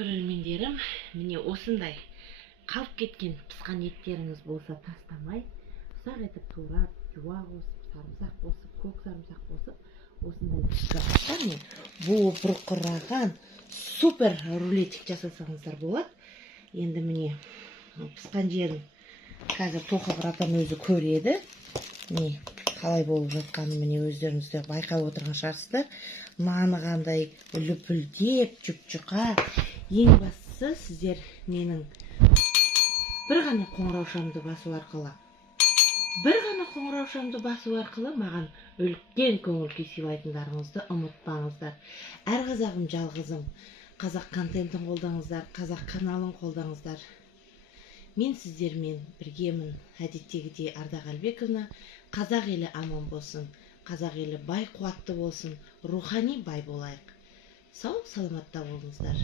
көрермендерім, міне осындай қалып кеткен пісқан еттеріңіз болса тастамай, ұсақ етіп турап, жуа қосып, сарымсақ қосып, көк сарымсақ қосып, осындай пісіріп, буы бұрқыраған супер рулетик жасасаңыздар болады. Енді міне пісқан жерін қазір тоқып апам өзі көреді. Міне қалай болып жатқанын міне өздеріңіз де байқап отырған шығарсыздар. Наны қандай үлпілдеп, жұп-жұқа. Ең бастысы сіздер менің бір ғана қоңыраушамды басу арқылы маған үлкен көңіл күй сыйлайтындарыңызды ұмытпаңыздар. Әр қазағым жалғызым. Қазақ контентін қолдаңыздар, қазақ каналын қолдаңыздар. Мен сіздермен біргемін. Әдеттегідей Ардақ Әлбековна. Қазақ елі аман болсын. Қазақ елі бай қуатты болсын. Рухани бай болайық. Сау саламатта болыңыздар.